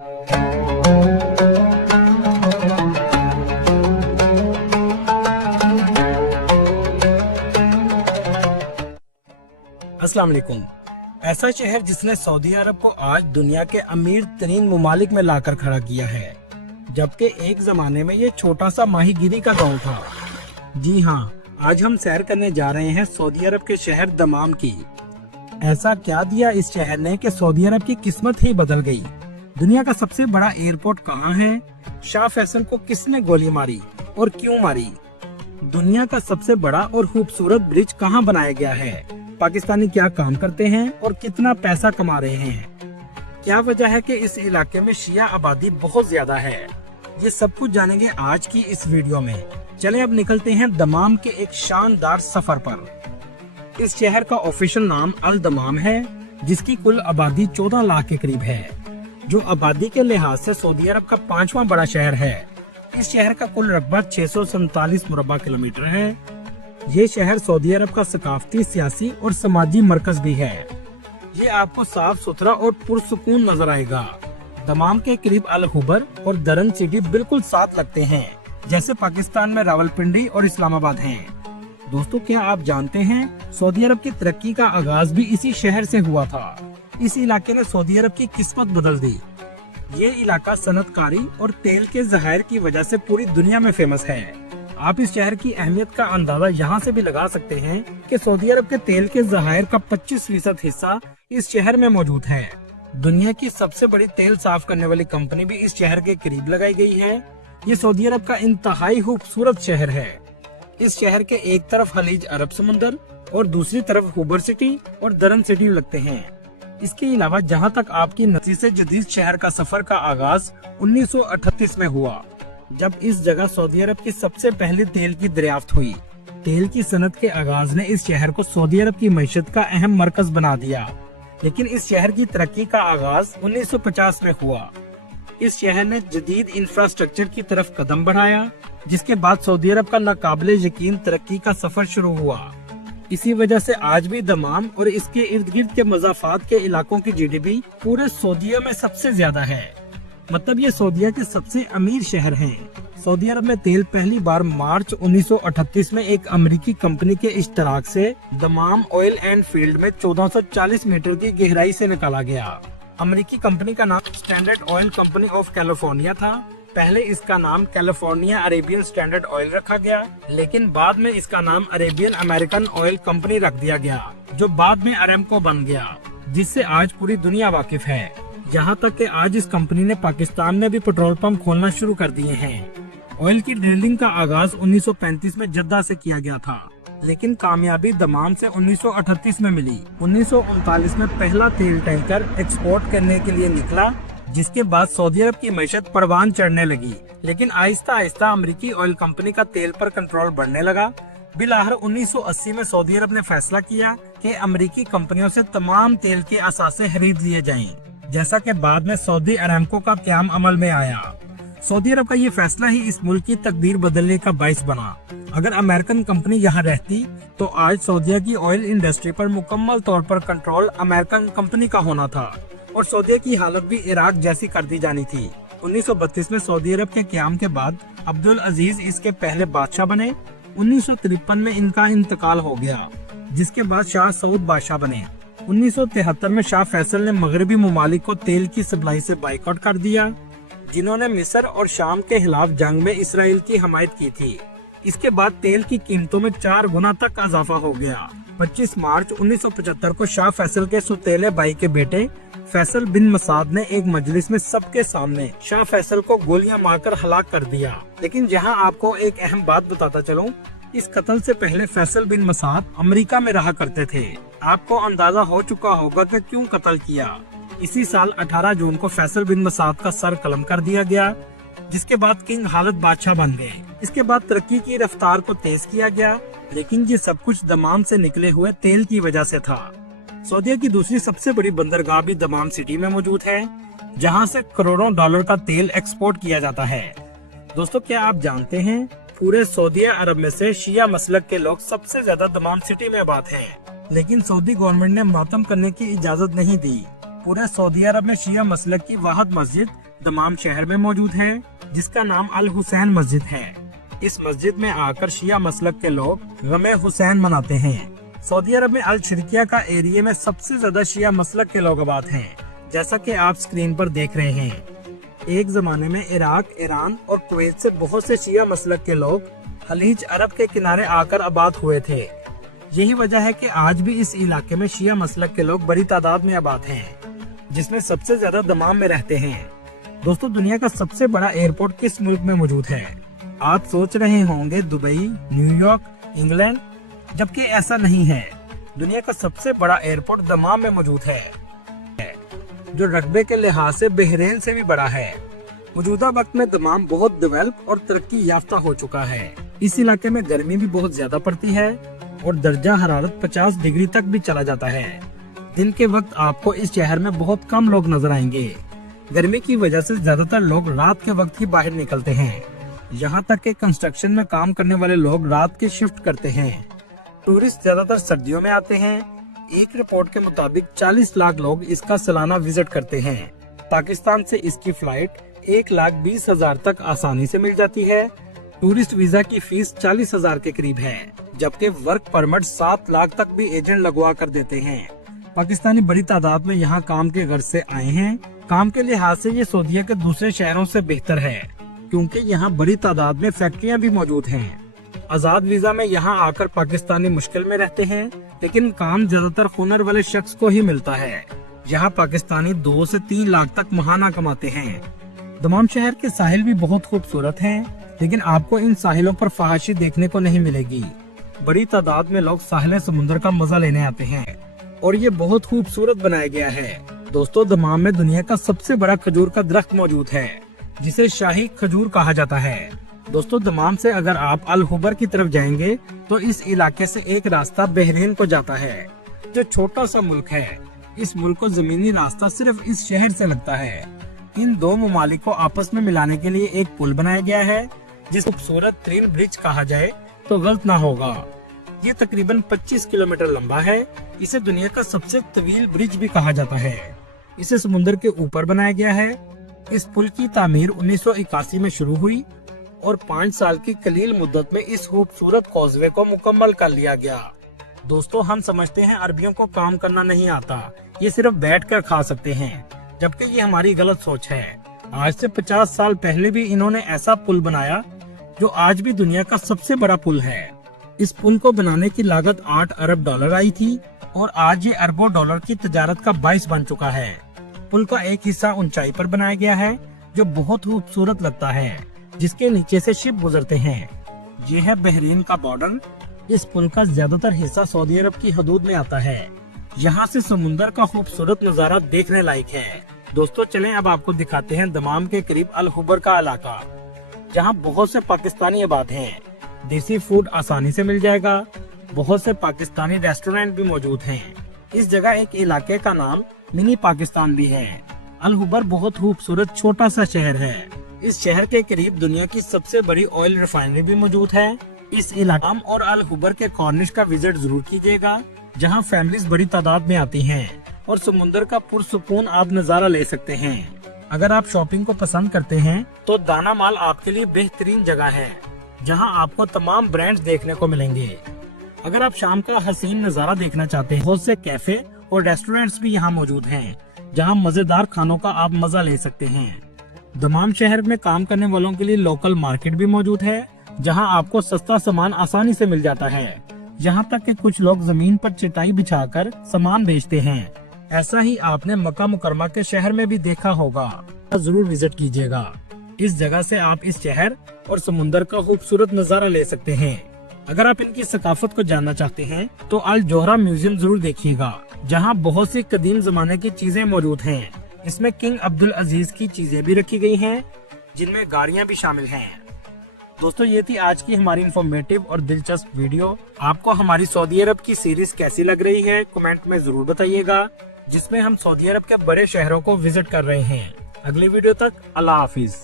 अस्सलाम वालेकुम। ऐसा शहर जिसने सऊदी अरब को आज दुनिया के अमीर तरीन मुमालिक में लाकर खड़ा किया है, जबकि एक जमाने में ये छोटा सा माहीगीरी का गांव था। जी हाँ, आज हम सैर करने जा रहे हैं सऊदी अरब के शहर दमाम की। ऐसा क्या दिया इस शहर ने कि सऊदी अरब की किस्मत ही बदल गई। दुनिया का सबसे बड़ा एयरपोर्ट कहाँ है? शाह फैसल को किसने गोली मारी और क्यों मारी? दुनिया का सबसे बड़ा और खूबसूरत ब्रिज कहाँ बनाया गया है? पाकिस्तानी क्या काम करते हैं और कितना पैसा कमा रहे हैं? क्या वजह है कि इस इलाके में शिया आबादी बहुत ज्यादा है? ये सब कुछ जानेंगे आज की इस वीडियो में। चलें अब निकलते हैं दमाम के एक शानदार सफर पर। इस शहर का ऑफिशियल नाम अल दमाम है, जिसकी कुल आबादी 14 लाख के करीब है, जो आबादी के लिहाज से सऊदी अरब का 5वां बड़ा शहर है। इस शहर का कुल रकबा 647 मुरबा किलोमीटर है। ये शहर सऊदी अरब का सकाफती, सियासी और समाजी मरकज भी है। ये आपको साफ सुथरा और पुरसुकून नजर आएगा। दमाम के करीब अल हुबर और दरन सिटी बिल्कुल साथ लगते हैं, जैसे पाकिस्तान में रावलपिंडी और इस्लामाबाद हैं। दोस्तों, क्या आप जानते हैं सऊदी अरब की तरक्की का आगाज भी इसी शहर से हुआ था। इस इलाके ने सऊदी अरब की किस्मत बदल दी। ये इलाका सनतकारी और तेल के ज़खायर की वजह से पूरी दुनिया में फेमस है। आप इस शहर की अहमियत का अंदाजा यहाँ से भी लगा सकते हैं कि सऊदी अरब के तेल के ज़खायर का 25% हिस्सा इस शहर में मौजूद है। दुनिया की सबसे बड़ी तेल साफ करने वाली कंपनी भी इस शहर के करीब लगाई गई है। ये सऊदी अरब का इंतहाई खूबसूरत शहर है। इस शहर के एक तरफ खलीज अरब समुंदर और दूसरी तरफ हुबर सिटी और दरन सिटी लगते हैं। इसके अलावा जहाँ तक आपकी नज़र से जदीद शहर का सफर का आगाज 1938 में हुआ, जब इस जगह सऊदी अरब की सबसे पहली तेल की दरियाफ्त हुई। तेल की सनत के आगाज ने इस शहर को सऊदी अरब की मईशत का अहम मरकज बना दिया, लेकिन इस शहर की तरक्की का आगाज 1950 में हुआ। इस शहर ने जदीद इंफ्रास्ट्रक्चर की तरफ कदम बढ़ाया, जिसके बाद सऊदी अरब का नाकाबिले यकीन तरक्की का सफर शुरू हुआ। इसी वजह से आज भी दमाम और इसके इर्द गिर्द के मज़ाफात के इलाकों की GDP पूरे सऊदीया में सबसे ज्यादा है। मतलब ये सऊदीया के सबसे अमीर शहर हैं। सऊदी अरब में तेल पहली बार मार्च 1938 में एक अमेरिकी कंपनी के इश्तराक से दमाम ऑयल एंड फील्ड में 1440 मीटर की गहराई से निकाला गया। अमेरिकी कंपनी का नाम standard oil company of California था। पहले इसका नाम कैलिफोर्निया अरेबियन स्टैंडर्ड ऑयल रखा गया, लेकिन बाद में इसका नाम अरेबियन अमेरिकन ऑयल कंपनी रख दिया गया, जो बाद में अरेमको बन गया, जिससे आज पूरी दुनिया वाकिफ है। यहाँ तक कि आज इस कंपनी ने पाकिस्तान में भी पेट्रोल पंप खोलना शुरू कर दिए हैं। ऑयल की ड्रिलिंग का आगाज 1935 में जद्दा से किया गया था, लेकिन कामयाबी दमाम से 1938 में मिली। 1939 में पहला तेल टैंकर एक्सपोर्ट करने के लिए निकला, जिसके बाद सऊदी अरब की मईशत परवान चढ़ने लगी। लेकिन आहिस्ता आहिस्ता अमेरिकी ऑयल कंपनी का तेल पर कंट्रोल बढ़ने लगा। बिलाखिर 1980 में सऊदी अरब ने फैसला किया कि अमेरिकी कंपनियों से तमाम तेल के असासे खरीद लिए जाएं, जैसा कि बाद में सऊदी अरामको का क़याम अमल में आया। सऊदी अरब का ये फैसला ही इस मुल्क की तकदीर बदलने का बाइस बना। अगर अमेरिकन कंपनी यहाँ रहती तो आज सऊदीया की ऑयल इंडस्ट्री पर मुकम्मल तौर पर कंट्रोल अमेरिकन कंपनी का होना था और सऊदीया की हालत भी इराक जैसी कर दी जानी थी। 1932 में सऊदी अरब के क़याम के बाद अब्दुल अजीज इसके पहले बादशाह बने। 1953 में इनका इंतकाल हो गया, जिसके बाद शाह सऊद बादशाह बने। 1973 में शाह फैसल ने मगरबी मुमालिक को तेल की सप्लाई से बाइकआउट कर दिया, जिन्होंने मिस्र और शाम के खिलाफ जंग में इसराइल की हमायत की थी। इसके बाद तेल की कीमतों में 4 गुना तक इजाफा हो गया। 25 मार्च 1975 को शाह फैसल के सुतेले भाई के बेटे फैसल बिन मसाद ने एक मजलिस में सबके सामने शाह फैसल को गोलियां मारकर हलाक कर दिया। लेकिन जहां आपको एक अहम बात बताता चलूं, इस कत्ल से पहले फैसल बिन मसाद अमेरिका में रहा करते थे। आपको अंदाजा हो चुका होगा कि क्यों कत्ल किया। इसी साल 18 जून को फैसल बिन मसाद का सर कलम कर दिया गया, जिसके बाद किंग खालिद बादशाह बन गए। इसके बाद तरक्की की रफ्तार को तेज किया गया, लेकिन ये सब कुछ दमाम से निकले हुए तेल की वजह से था। सऊदीया की दूसरी सबसे बड़ी बंदरगाह भी दमाम सिटी में मौजूद है, जहां से करोड़ों डॉलर का तेल एक्सपोर्ट किया जाता है। दोस्तों, क्या आप जानते हैं पूरे सऊदी अरब में से शिया मसलक के लोग सबसे ज्यादा दमाम सिटी में आबाद हैं, लेकिन सऊदी गवर्नमेंट ने मातम करने की इजाजत नहीं दी। पूरे सऊदी अरब में शिया मसलक की वाहिद मस्जिद दमाम शहर में मौजूद है, जिसका नाम अल हुसैन मस्जिद है। इस मस्जिद में आकर शिया मसलक के लोग गमे हुसैन मनाते हैं। सऊदी अरब में अल शरीकिया का एरिया में सबसे ज्यादा शिया मसलक के लोग आबाद हैं, जैसा कि आप स्क्रीन पर देख रहे हैं। एक जमाने में इराक, ईरान और कुवैत से बहुत से शिया मसलक के लोग खलीज अरब के किनारे आकर आबाद हुए थे। यही वजह है कि आज भी इस इलाके में शिया मसलक के लोग बड़ी तादाद में आबाद हैं, जिसमें सबसे ज्यादा दमाम में रहते हैं। दोस्तों, दुनिया का सबसे बड़ा एयरपोर्ट किस मुल्क में मौजूद है? आप सोच रहे होंगे दुबई, न्यूयॉर्क, इंग्लैंड, जबकि ऐसा नहीं है। दुनिया का सबसे बड़ा एयरपोर्ट दमाम में मौजूद है, जो रकबे के लिहाज से बहरीन से भी बड़ा है। मौजूदा वक्त में दमाम बहुत डेवलप और तरक्की याफ्ता हो चुका है। इस इलाके में गर्मी भी बहुत ज्यादा पड़ती है और दर्जा हरारत 50 डिग्री तक भी चला जाता है। दिन के वक्त आपको इस शहर में बहुत कम लोग नजर आएंगे। गर्मी की वजह से ज्यादातर लोग रात के वक्त ही बाहर निकलते हैं। यहाँ तक कि कंस्ट्रक्शन में काम करने वाले लोग रात के शिफ्ट करते हैं। टूरिस्ट ज्यादातर सर्दियों में आते हैं। एक रिपोर्ट के मुताबिक 40 लाख लोग इसका सालाना विजिट करते हैं। पाकिस्तान से इसकी फ्लाइट 1,20,000 तक आसानी से मिल जाती है। टूरिस्ट वीजा की फीस 40,000 के करीब है, जबकि वर्क परमिट 7 लाख तक भी एजेंट लगवा कर देते हैं। पाकिस्तानी बड़ी तादाद में यहाँ काम के गर्ज से आए हैं। काम के लिहाज से ये सऊदीया के दूसरे शहरों से बेहतर है, क्योंकि यहाँ बड़ी तादाद में फैक्ट्रियाँ भी मौजूद हैं। आजाद वीजा में यहाँ आकर पाकिस्तानी मुश्किल में रहते हैं, लेकिन काम ज्यादातर हुनर वाले शख्स को ही मिलता है। यहाँ पाकिस्तानी 2 से 3 लाख तक महाना कमाते हैं। दमाम शहर के साहिल भी बहुत खूबसूरत हैं, लेकिन आपको इन साहिलों पर फहाशी देखने को नहीं मिलेगी। बड़ी तादाद में लोग साहिल समुद्र का मजा लेने आते हैं और ये बहुत खूबसूरत बनाया गया है। दोस्तों, दमाम में दुनिया का सबसे बड़ा खजूर का दरख्त मौजूद है, जिसे शाही खजूर कहा जाता है। दोस्तों, दमाम से अगर आप अल हुबर की तरफ जाएंगे तो इस इलाके से एक रास्ता बहरीन को जाता है, जो छोटा सा मुल्क है। इस मुल्क को जमीनी रास्ता सिर्फ इस शहर से लगता है। इन दो ममालिक को आपस में मिलाने के लिए एक पुल बनाया गया है, जिस खूबसूरत तरीन ब्रिज कहा जाए तो गलत ना होगा। ये तकरीबन 25 किलोमीटर लंबा है। इसे दुनिया का सबसे तवील ब्रिज भी कहा जाता है। इसे समुद्र के ऊपर बनाया गया है। इस पुल की तामीर 1981 में शुरू हुई और 5 साल की कलील मुद्दत में इस खूबसूरत कॉजवे को मुकम्मल कर लिया गया। दोस्तों, हम समझते हैं अरबियों को काम करना नहीं आता, ये सिर्फ बैठकर खा सकते हैं, जबकि ये हमारी गलत सोच है। आज से 50 साल पहले भी इन्होंने ऐसा पुल बनाया, जो आज भी दुनिया का सबसे बड़ा पुल है। इस पुल को बनाने की लागत 8 अरब डॉलर आई थी और आज ये अरबों डॉलर की तजारत का बाइस बन चुका है। पुल का एक हिस्सा ऊंचाई पर बनाया गया है, जो बहुत खूबसूरत लगता है, जिसके नीचे से शिप गुजरते हैं। ये है बहरीन का बॉर्डर। इस पुल का ज्यादातर हिस्सा सऊदी अरब की हदूद में आता है। यहाँ से समुंदर का खूबसूरत नजारा देखने लायक है। दोस्तों, चलें अब आपको दिखाते हैं दमाम के करीब अल हुबर का इलाका, जहाँ बहुत से पाकिस्तानी आबाद हैं। देसी फूड आसानी से मिल जाएगा। बहुत से पाकिस्तानी रेस्टोरेंट भी मौजूद हैं। इस जगह एक इलाके का नाम मिनी पाकिस्तान भी है। अल हुबर बहुत खूबसूरत छोटा सा शहर है। इस शहर के करीब दुनिया की सबसे बड़ी ऑयल रिफाइनरी भी मौजूद है। इस इलाके और अल हुबर के कॉर्निश का विजिट जरूर कीजिएगा, जहां फैमिलीज बड़ी तादाद में आती हैं और समुद्र का पुरसुकून आप नजारा ले सकते हैं। अगर आप शॉपिंग को पसंद करते हैं तो दाना माल आपके लिए बेहतरीन जगह है, जहां आपको तमाम ब्रांड्स देखने को मिलेंगे। अगर आप शाम का हसीन नजारा देखना चाहते हैं, बहुत से कैफे और रेस्टोरेंट्स भी यहाँ मौजूद हैं, जहां मजेदार खानों का आप मजा ले सकते हैं। दमाम शहर में काम करने वालों के लिए लोकल मार्केट भी मौजूद है, जहां आपको सस्ता सामान आसानी से मिल जाता है। यहाँ तक कि कुछ लोग जमीन पर चटाई बिछाकर सामान बेचते हैं। ऐसा ही आपने मक्का मुकरमा के शहर में भी देखा होगा। जरूर विजिट कीजिएगा। इस जगह से आप इस शहर और समुंदर का खूबसूरत नजारा ले सकते हैं। अगर आप इनकी सकाफत को जानना चाहते हैं तो अल जोहरा म्यूजियम जरूर देखिएगा, जहां बहुत सी कदीम जमाने की चीजें मौजूद हैं। इसमें किंग अब्दुल अजीज की चीजें भी रखी गई हैं, जिनमें गाड़ियां भी शामिल हैं। दोस्तों, ये थी आज की हमारी इंफॉर्मेटिव और दिलचस्प वीडियो। आपको हमारी सऊदी अरब की सीरीज कैसी लग रही है, कमेंट में जरूर बताइएगा, जिसमें हम सऊदी अरब के बड़े शहरों को विजिट कर रहे हैं। अगली वीडियो तक अल्लाह हाफिज।